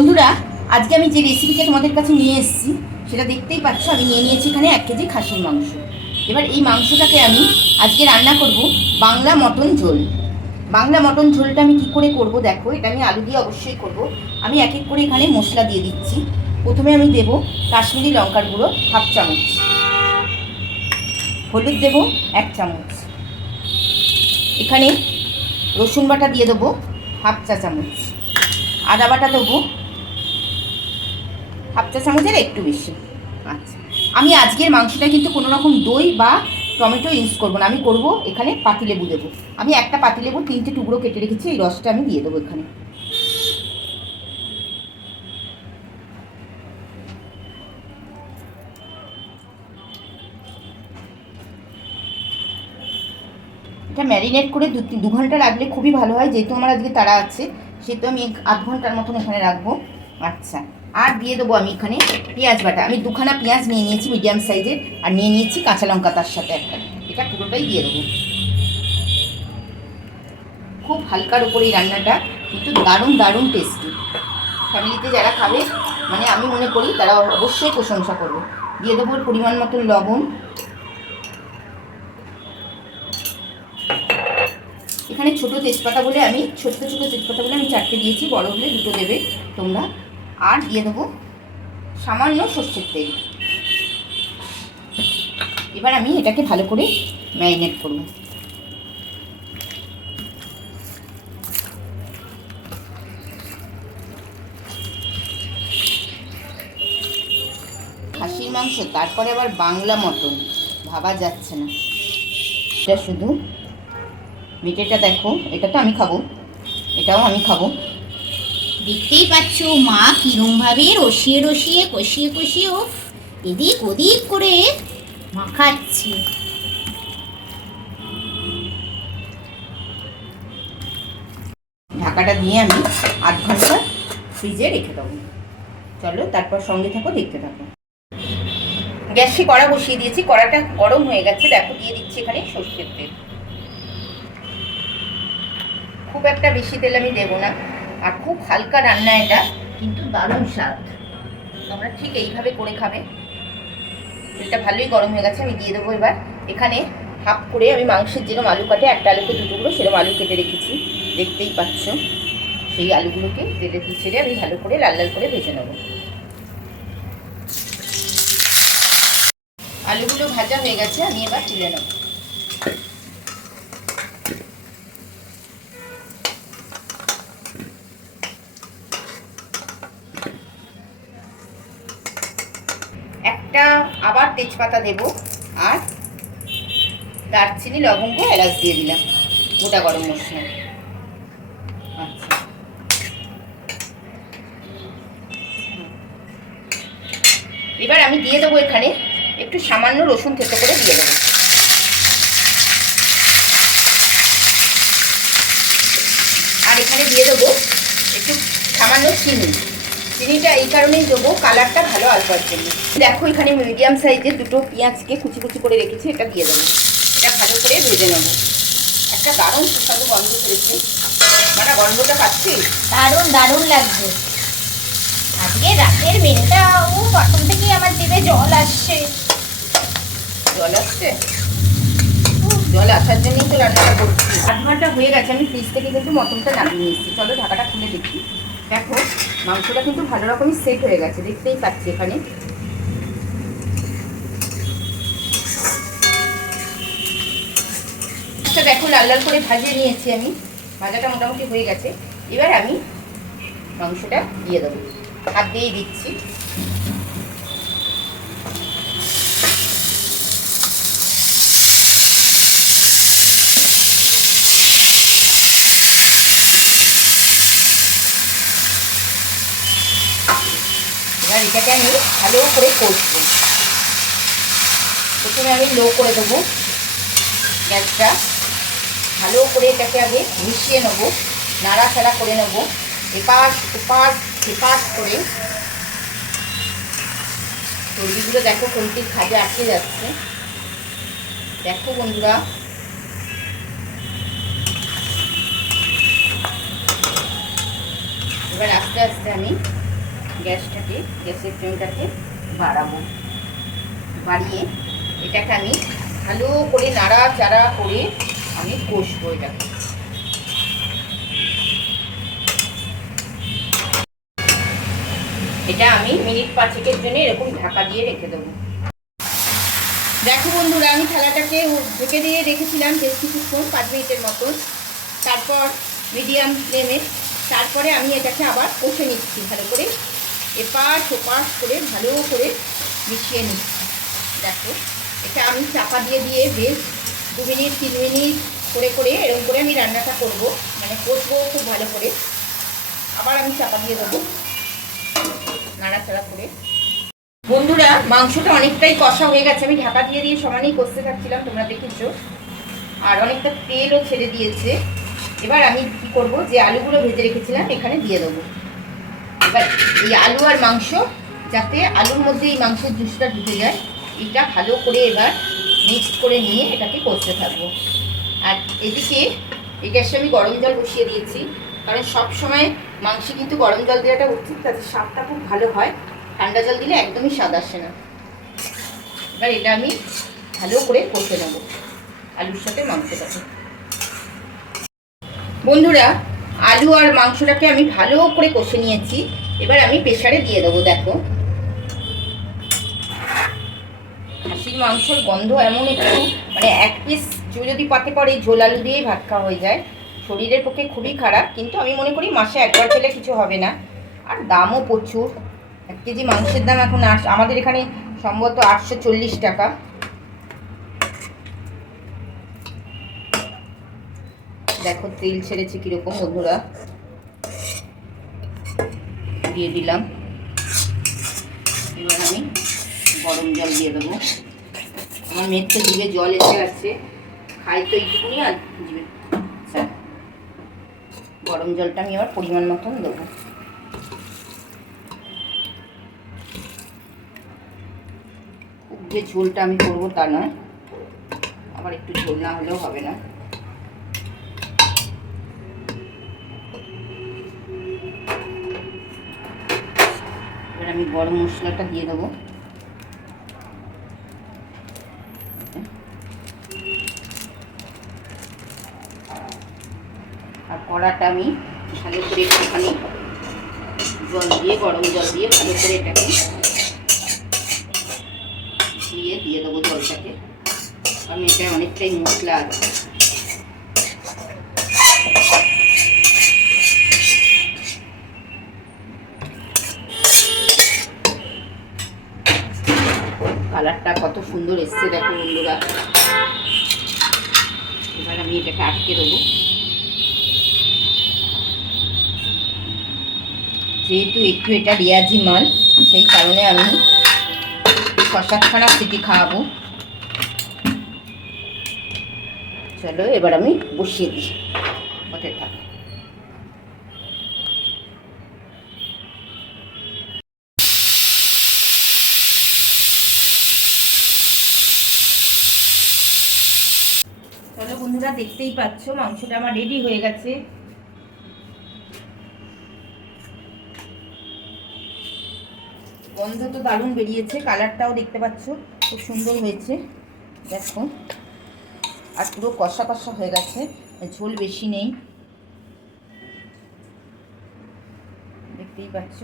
বন্ধুরা, আজকে আমি যে রেসিপিটা তোমাদের কাছে নিয়ে এসেছি সেটা দেখতেই পাচ্ছ। আমি নিয়ে নিয়েছি এখানে 1 কেজি খাসির মাংস। এবার এই মাংসটাকে আমি আজকে রান্না করব বাংলা মটন ঝোল। বাংলা মটন ঝোলটা আমি কি করে করব দেখো। এটা আমি আলু দিয়ে অবশ্যই করব। আমি এক এক করে এখানে মশলা দিয়ে দিচ্ছি। প্রথমে আমি দেব কাশ্মীরি লঙ্কার গুঁড়ো 1/2 চামচ, হলুদ দেব 1 চামচ, এখানে রসুন বাটা দিয়ে দেবো 1/2 চা চামচ, আদা বাটা দেবো 1/2 চা চামচের একটু বেশি। আচ্ছা, আমি আজকের মাংসটা কিন্তু কোনো রকম দই বা টমেটো ইউজ করবো না। আমি করব এখানে পাতিলেবু দেবো। আমি একটা পাতিলেবু 3টে টুকরো কেটে রেখেছি, এই রসটা আমি দিয়ে দেবো এখানে। এটা ম্যারিনেট করে 2 ঘন্টা রাখলে খুবই ভালো হয়। যেহেতু আমার আজকে তাড়া আছে সেহেতু আমি 1/2 ঘন্টার মতন এখানে রাখবো। আচ্ছা, আর দিয়ে দেবো আমি এখানে পেঁয়াজ বাটা। আমি 2খানা পেঁয়াজ নিয়ে নিয়েছি মিডিয়াম সাইজের, আর নিয়ে নিয়েছি কাঁচা লঙ্কা তার সাথে একটা। এটা পুরোটাই দিয়ে দেবো। খুব হালকার উপরে এই রান্নাটা, কিন্তু দারুণ দারুণ টেস্টি। ফ্যামিলিতে যারা খাবে মানে আমি মনে করি তারা অবশ্যই প্রশংসা করবে। দিয়ে দেবো পরিমাণ মতন লবণ। এখানে ছোটো তেজপাতা বলে আমি ছোট্ট 4টে দিয়েছি, বড় হলে 2টো দেবে তোমরা। আর দিয়ে দেবো সামান্য সর্ষের তেল। এবার আমি এটাকে ভালো করে ম্যারিনেট করব। খাসির মাংস, তারপরে আবার বাংলা মটন, ভাবা যাচ্ছে না। এটা শুধু মিটেটা দেখো, এটা তো আমি খাবো, এটাও আমি খাবো। দেখতেই পাচ্ছ মা কিরমভাবে রসিয়ে রসিয়ে কষিয়ে কষিয়ে এদিক ওদিক করে মাখাচ্ছে। ঢাকাটা দিয়ে আমি 8 ঘন্টা ফ্রিজে রেখে দেবো। চলো তারপর সঙ্গে থাকো, দেখতে থাকো। গ্যাসে কড়া বসিয়ে দিয়েছি, কড়াটা গরম হয়ে গেছে। দেখো দিয়ে দিচ্ছি এখানে সর্ষের তেল। খুব একটা বেশি তেল আমি দেবো না, আর খুব হালকা রান্না এটা, কিন্তু দারুণ স্বাদ। তোমরা ঠিক এইভাবে করে খাবে। তেলটা ভালোই গরম হয়ে গেছে। আমি দিয়ে দেবো এবার এখানে হাফ করে, আমি মাংসের যেরকম আলু কাটে, একটা আলুকে 2 টুকরো সেরকম আলু কেটে রেখেছি, দেখতেই পাচ্ছ। সেই আলুগুলোকে তেলে ছেড়ে আমি ভালো করে লাল লাল করে ভেজে নেব। আলুগুলো ভাজা হয়ে গেছে, আমি এবার তুলে নেব। একটা আবার তেজপাতা দেব, আর দারচিনি লবঙ্গ এলাচ দিয়ে দিলাম, গোটা গরম মশলা। আচ্ছা, এবার আমি দিয়ে দেবো এখানে একটু সামান্য রসুন থেতো করে দিয়ে দেবো। আর এখানে দিয়ে দেবো একটু সামান্য চিনিটা এই কারণেই দেবো, কালারটা ভালো আসবার জন্য। দেখো এখানে মিডিয়াম সাইজের 2টো পেঁয়াজকে কুচি কুচি করে রেখেছি, এটা দিয়ে দেবো। এটা ভালো করে ভেজে নেবো। একটা দারুণ সুস্বাদু গন্ধ করেছে, মানে গন্ধটা পাচ্ছি, দারুণ দারুণ লাগছে। আজকে রাতের মেনুটা প্রথম থেকেই আমার জিভে জল আসছে। জল আসছে? জল আসার জন্যই তো রান্নাটা করছি। 8 ঘন্টা হয়ে গেছে, আমি ফ্রিজ থেকে কিন্তু মটনটা নামিয়ে নিচ্ছি। চলো ঢাকাটা খুলে দেখি। দেখো মাংসটা কিন্তু ভালো রকমই সেট হয়ে গেছে, দেখতেই পাচ্ছি এখানে। আচ্ছা দেখো লাল লাল করে ভাজিয়ে নিয়েছি আমি, ভাজাটা মোটামুটি হয়ে গেছে। এবার আমি মাংসটা দিয়ে দেবো, হাত দিয়েই দিচ্ছি। এবার এটাকে আমি ভালো করে কষবো। প্রথমে আমি লো করে দেবো গ্যাসটা, ভালো করে এটাকে আগে মিশিয়ে নেবো, নাড়াচাড়া করে নেবো, এপাশ ওপাশ সেপাশ করে। চর্বিগুলো দেখো কোনটির খাজে আটকে যাচ্ছে, দেখো বন্ধুরা। এবার আস্তে আস্তে আমি গ্যাসের ফ্লেমটাকে বাড়াবো। বাড়িয়ে এটাকে আমি ভালো করে নাড়াচাড়া করে আমি কষবো এটাকে। এটা আমি মিনিট 5-এর জন্য এরকম ঢাকা দিয়ে রেখে দেবো। দেখো বন্ধুরা, আমি থালাটাকে ঢেকে দিয়ে রেখেছিলাম বেশ কিছুক্ষণ, 5 মিনিটের মতন। তারপর মিডিয়াম ফ্লেমে তারপরে আমি এটাকে আবার কষে নিচ্ছি ভালো করে, এপাশ ওপাশ করে ভালো করে মিশিয়ে নিচ্ছি। দেখো, এটা আমি চাপা দিয়ে দিয়ে বেশ 2 মিনিট 3 মিনিট করে করে এরকম করে আমি রান্নাটা করব, মানে কষবো খুব ভালো করে। আবার আমি চাপা দিয়ে দেবো নাড়াচাড়া করে। বন্ধুরা, মাংসটা অনেকটাই কষা হয়ে গেছে, আমি ঢাকা দিয়ে দিয়ে সমানেই কষতে থাকছিলাম, তোমরা দেখেছো। আর অনেকটা তেলও ছেড়ে দিয়েছে। এবার আমি কি করব, যে আলুগুলো ভেজে রেখেছিলাম এখানে দিয়ে দেবো। এবার এই আলু আর মাংস, যাতে আলুর মধ্যে এই মাংসের জুসটা ঢুকে যায়, এটা ভালো করে এবার মিক্স করে নিয়ে এটাকে কষতে থাকবো। আর এদিকে এই গ্যাসে আমি গরম জল বসিয়ে দিয়েছি, কারণ সব সময় মাংসে কিন্তু গরম জল দেওয়াটা উচিত, তাতে স্বাদটা খুব ভালো হয়। ঠান্ডা জল দিলে একদমই স্বাদ আসে না। এবার এটা আমি ভালো করে কষে নেব আলুর সাথে মাংসটাকে। বন্ধুরা, আলু আর মাংসটাকে আমি ভালো করে কষে নিয়েছি। এবার আমি প্রেসারে দিয়ে দেবো। দেখো, খাসির মাংসর গন্ধ এমন একটু, মানে 1 পিস যদি পাতে পরে ঝোল আলু দিয়েই ভাত খাওয়া হয়ে যায়। শরীরের পক্ষে খুবই খারাপ, কিন্তু আমি মনে করি মাসে একবার খেলে কিছু হবে না। আর দামও প্রচুর। 1 কেজি মাংসের দাম এখন আমাদের এখানে সম্ভবত 840 টাকা। দেখো তেল ছেড়েছে কীরকম বন্ধুরা। দিয়ে দিলাম। এবার আমি গরম জল দিয়ে দেবো। আমার মেয়ের তো জিভে জল এসে গেছে, খাই তো এইটুকুনি আর জিভে। আচ্ছা, গরম জলটা আমি আবার পরিমাণ মতন দেবো। খুব যে ঝোলটা আমি করবো তা নয়, আবার একটু ঝোল না হলেও হবে না। এবার আমি গরম মশলাটা দিয়ে দেবো। আর কড়াটা আমি ভালো করে একটুখানি জল দিয়ে, গরম জল দিয়ে ভালো করে এটাকে দিয়ে দেবো জলটাকে, কারণ এটা অনেকটাই মশলা আছে। কালারটা কত সুন্দর এসছে দেখো বন্ধুরা। এবার আমি এটাকে আটকে দেবো। যেহেতু একটু এটা রেয়াজি মাল, সেই কারণে আমি 6-7খানা সিটি খাওয়াবো। চলো এবার আমি বসিয়ে দিই, হতে থাক। চলো বন্ধুরা, দেখতেই পাচ্ছ মাংসটা আমার রেডি হয়ে গেছে। গন্ধ তো দারুণ বেরিয়েছে, কালারটাও দেখতে পাচ্ছ খুব সুন্দর হয়েছে। দেখো, আর পুরো কষা কষা হয়ে গেছে, ঝোল বেশি নেই, দেখতেই পাচ্ছ।